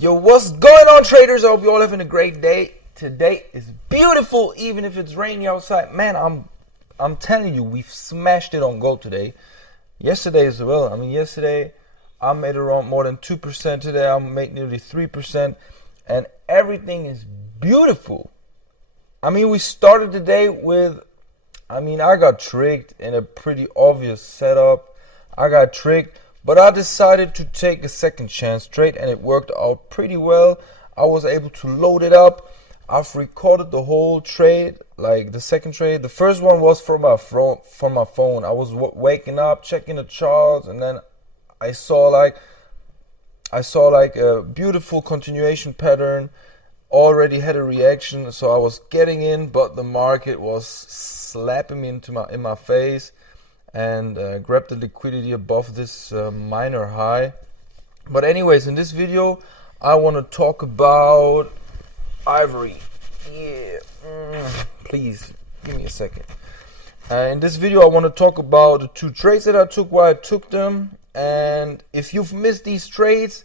Yo, what's going on, traders? I hope you all having a great day. Today is beautiful, even if it's rainy outside. Man, I'm telling you, we've smashed it on gold today. Yesterday as well. I mean, yesterday I made around more than 2%. Today I made nearly 3%, and everything is beautiful. I mean, we started the day with, I got tricked in a pretty obvious setup. I got tricked. But I decided to take a second chance trade, and it worked out pretty well. I was able to load it up. I've recorded the whole trade, like the second trade. The first one was from my phone. I was waking up, checking the charts, and then I saw like a beautiful continuation pattern. Already had a reaction, so I was getting in, but the market was slapping me in my face. And grab the liquidity above this minor high. But anyways, in this video I want to talk about ivory. Please give me a second. In this video I want to talk about the two trades that I took, why I took them, and if you've missed these trades,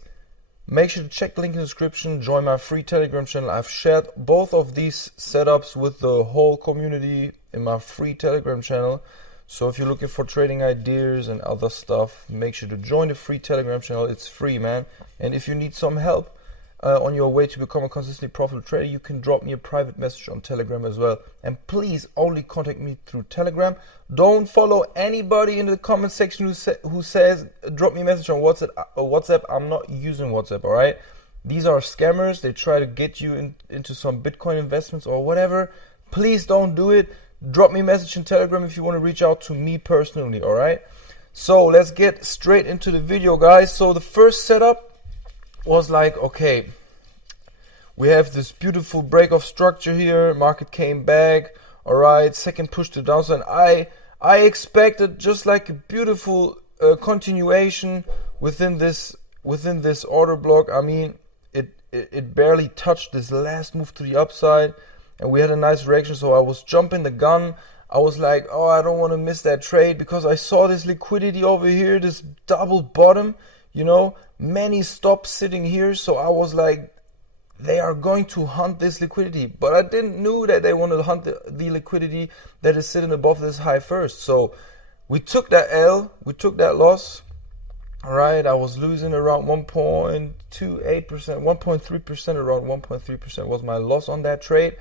make sure to check the link in the description, join my free Telegram channel. I've shared both of these setups with the whole community in my free Telegram channel. So if you're looking for trading ideas and other stuff, make sure to join the free Telegram channel. It's free, man. And if you need some help on your way to become a consistently profitable trader, you can drop me a private message on Telegram as well. And please only contact me through Telegram. Don't follow anybody in the comment section who says drop me a message on WhatsApp. I'm not using WhatsApp, all right? These are scammers. They try to get you into some Bitcoin investments or whatever. Please don't do it. Drop me a message in Telegram if you want to reach out to me personally, alright? So let's get straight into the video, guys. So the first setup was like, okay, we have this beautiful break of structure here. Market came back, alright. Second push to the downside. I expected just like a beautiful continuation within this order block. I mean, it barely touched this last move to the upside. And we had a nice reaction, so I was jumping the gun. I was like, oh, I don't want to miss that trade because I saw this liquidity over here, this double bottom, you know, many stops sitting here. So I was like, they are going to hunt this liquidity. But I didn't know that they wanted to hunt the liquidity that is sitting above this high first. So we took that L, we took that loss. All right, I was losing around 1.28%, 1.3%, around 1.3% was my loss on that trade.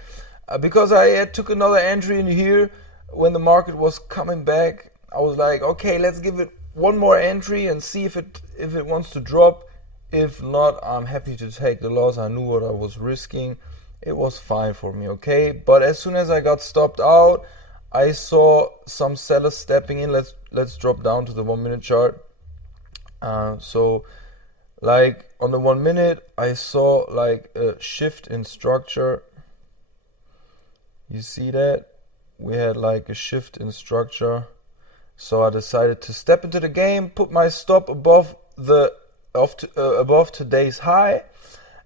Because I took another entry in here when the market was coming back. I was like, okay, let's give it one more entry and see if it wants to drop. If not, I'm happy to take the loss. I knew what I was risking. It was fine for me, okay? But as soon as I got stopped out, I saw some sellers stepping in. Let's drop down to the 1 minute chart. So like on the 1 minute, I saw like a shift in structure. You see that? We had like a shift in structure. So I decided to step into the game, put my stop above today's high.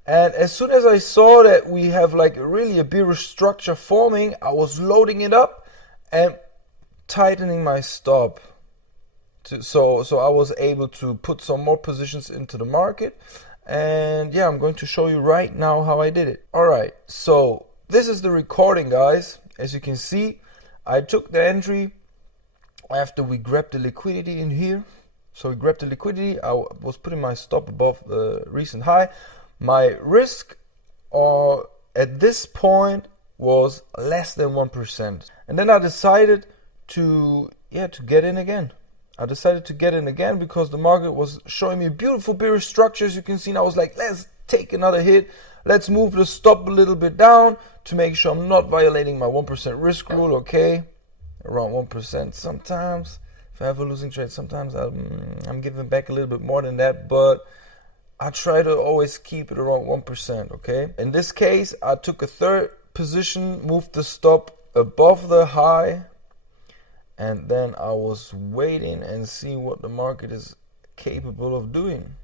And as soon as I saw that we have like really a bearish structure forming, I was loading it up and tightening my stop. So I was able to put some more positions into the market. And yeah, I'm going to show you right now how I did it. Alright, so this is the recording, guys. As you can see, I took the entry after we grabbed the liquidity in here. So we grabbed the liquidity. I was putting my stop above the recent high. My risk at this point was less than 1%. And then I decided to get in again. I decided to get in again because the market was showing me a beautiful bearish structure. As you can see, and I was like, let's take another hit. Let's move the stop a little bit down to make sure I'm not violating my 1% risk rule, okay? Around 1% sometimes. If I have a losing trade, sometimes I'm giving back a little bit more than that, but I try to always keep it around 1%, okay? In this case, I took a third position, moved the stop above the high, and then I was waiting and seeing what the market is capable of doing.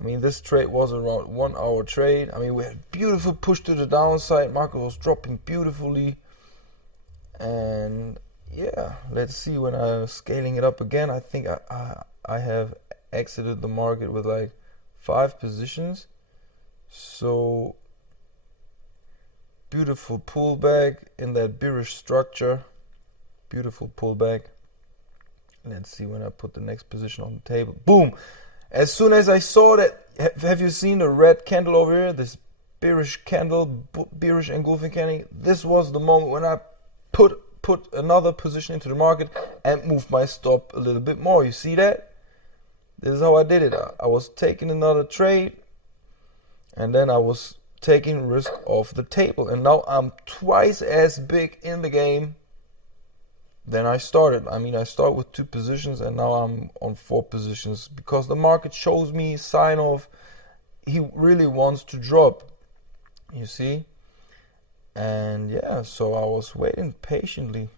I mean, this trade was around 1 hour trade. I mean, we had beautiful push to the downside. Market was dropping beautifully. And yeah, let's see when I'm scaling it up again. I think I have exited the market with like 5 positions. So beautiful pullback in that bearish structure. Beautiful pullback. Let's see when I put the next position on the table. Boom! As soon as I saw that, have you seen the red candle over here? This bearish candle, bearish engulfing candle. This was the moment when I put another position into the market and moved my stop a little bit more. You see that? This is how I did it. I was taking another trade, and then I was taking risk off the table. And now I'm twice as big in the game than I started. I mean, I start with 2 positions, and now I'm on 4 positions because the market shows me sign of he really wants to drop. You see? And yeah, so I was waiting patiently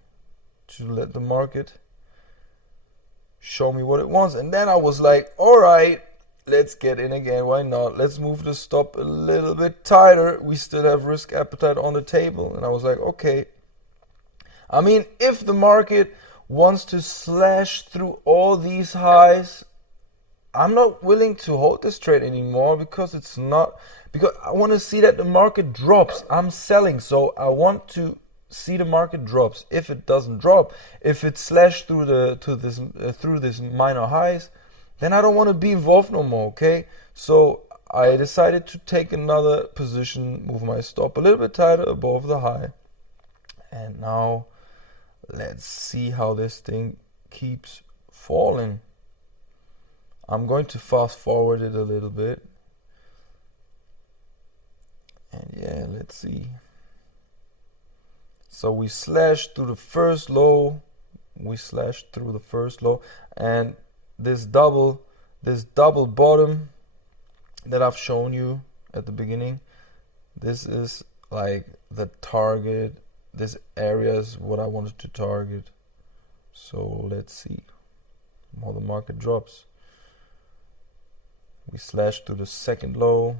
to let the market show me what it wants. And then I was like, all right, let's get in again. Why not? Let's move the stop a little bit tighter. We still have risk appetite on the table. And I was like, okay. I mean, if the market wants to slash through all these highs, I'm not willing to hold this trade anymore because it's not, because I want to see that the market drops. I'm selling, so I want to see the market drops. If it doesn't drop, if it slashed through through this minor highs, then I don't want to be involved no more. Okay, so I decided to take another position, move my stop a little bit tighter above the high, and now let's see how this thing keeps falling. I'm going to fast forward it a little bit. And yeah, let's see. So we slashed through the first low. We slashed through the first low. And this double bottom that I've shown you at the beginning, this is like the target. This area is what I wanted to target. So let's see how the market drops. We slashed through the second low,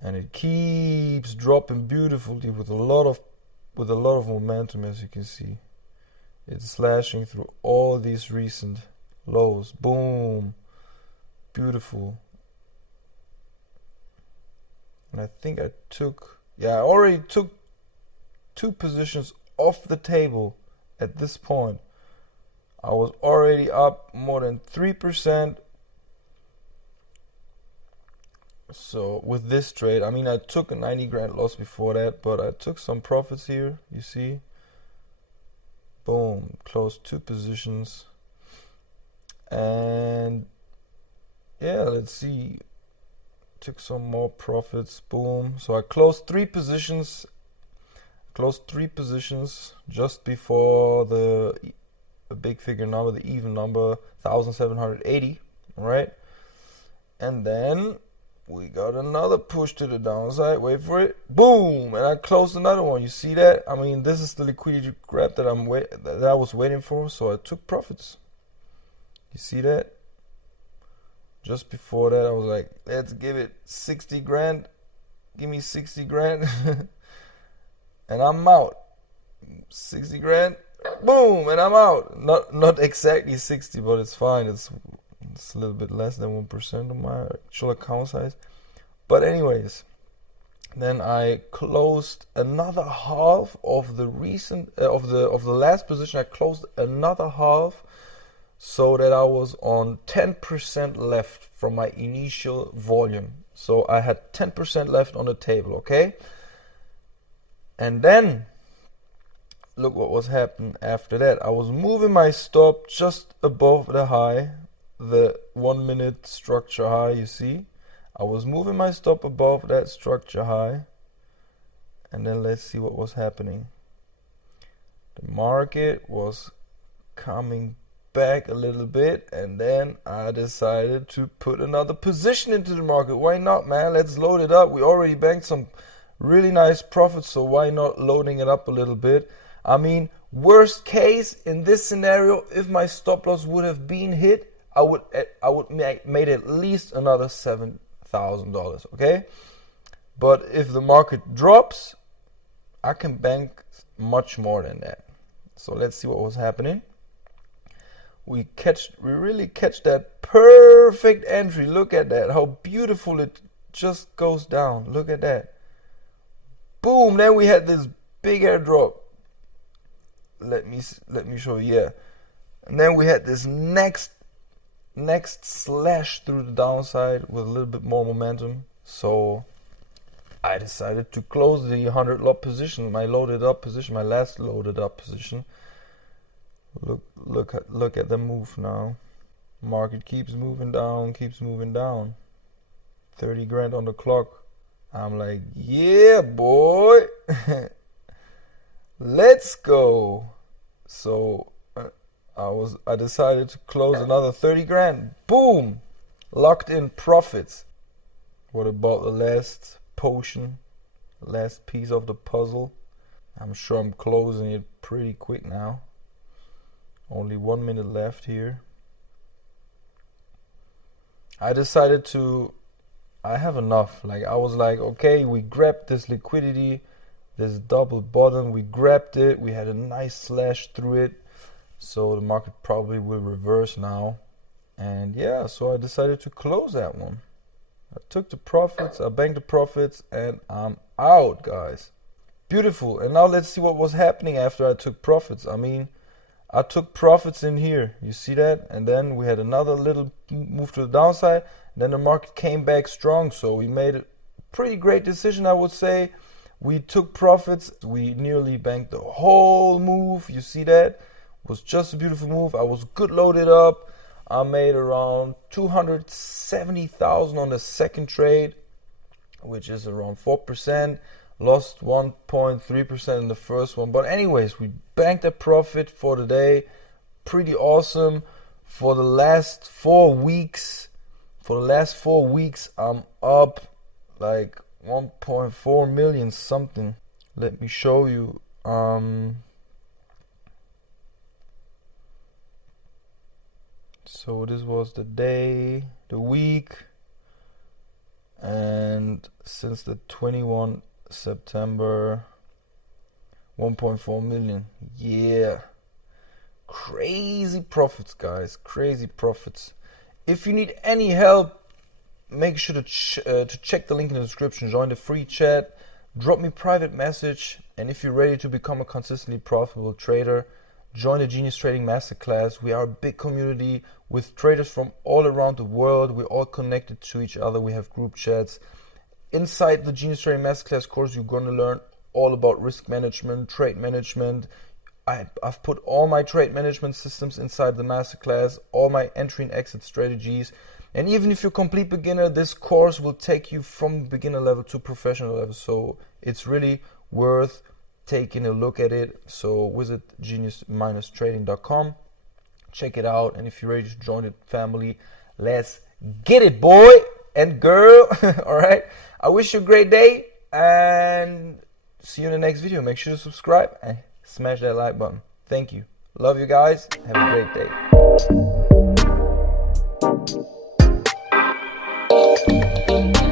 and it keeps dropping beautifully with a lot of momentum. As you can see, it's slashing through all these recent lows. Boom, beautiful. And I think I already took 2 positions off the table at this point. I was already up more than 3%. So with this trade, I mean, I took a 90 grand loss before that, but I took some profits here. You see, boom, closed 2 positions. And yeah, let's see, took some more profits. Boom. So I closed 3 positions. Just before the big figure number, the even number, 1,780. All right, and then we got another push to the downside. Wait for it. Boom, and I closed another one. You see that? I mean, this is the liquidity grab that I was waiting for. So I took profits. You see that? Just before that, I was like, let's give it 60 grand. Give me 60 grand. And I'm out. 60 grand. Boom, and I'm out. Not exactly 60, but it's fine. It's a little bit less than 1% of my actual account size. But anyways, then I closed another half of the recent of the last position. I closed another half, so that I was on 10% left from my initial volume. So I had 10% left on the table. Okay, and then look what was happening after that. I was moving my stop just above the high, the 1 minute structure high. You see, I was moving my stop above that structure high, and then let's see what was happening. The market was coming back a little bit, and then I decided to put another position into the market. Why not, man? Let's load it up. We already banked some really nice profits, so why not loading it up a little bit? I mean, worst case in this scenario, if my stop loss would have been hit, I would made at least another $7,000. Okay, but if the market drops, I can bank much more than that. So let's see what was happening. we really catch that perfect entry. Look at that, how beautiful it just goes down. Look at that. Boom, then we had this big airdrop. Let me show you. Yeah, and then we had this next slash through the downside with a little bit more momentum. So I decided to close the 100 lot position, my loaded up position, my last loaded up position. Look at the move now. Market keeps moving down, 30 grand on the clock. I'm like, yeah, boy. Let's go. So I decided to close another 30 grand. Boom, locked in profits. What about the last potion, last piece of the puzzle? I'm sure I'm closing it pretty quick now. Only 1 minute left here. I decided I have enough. Like, I was like, okay, we grabbed this liquidity, this double bottom, we grabbed it, we had a nice slash through it, so the market probably will reverse now. And yeah, so I decided to close that one. I took the profits, I banked the profits, and I'm out, guys. Beautiful. And now let's see what was happening after I took profits. I mean, I took profits in here, you see that? And then we had another little move to the downside. Then the market came back strong, so we made a pretty great decision, I would say. We took profits, we nearly banked the whole move, you see that? It was just a beautiful move. I was good loaded up. I made around 270,000 on the second trade, which is around 4%. Lost 1.3% in the first one. But anyways, we banked a profit for the day. Pretty awesome. For the last 4 weeks, I'm up like 1.4 million something. Let me show you. So this was the day, the week, and since the 21 September, 1.4 million. Yeah, crazy profits, guys, crazy profits. If you need any help, make sure to check the link in the description, join the free chat, drop me a private message, and if you're ready to become a consistently profitable trader, join the Genius Trading Masterclass. We are a big community with traders from all around the world. We're all connected to each other. We have group chats. Inside the Genius Trading Masterclass course, you're going to learn all about risk management, trade management. I've put all my trade management systems inside the masterclass, all my entry and exit strategies. And even if you're a complete beginner, this course will take you from beginner level to professional level. So it's really worth taking a look at it. So visit genius-trading.com, check it out, and if you're ready to join the family, let's get it, boy and girl. All right, I wish you a great day and see you in the next video. Make sure to subscribe and smash that like button. Thank you, love you guys, have a great day.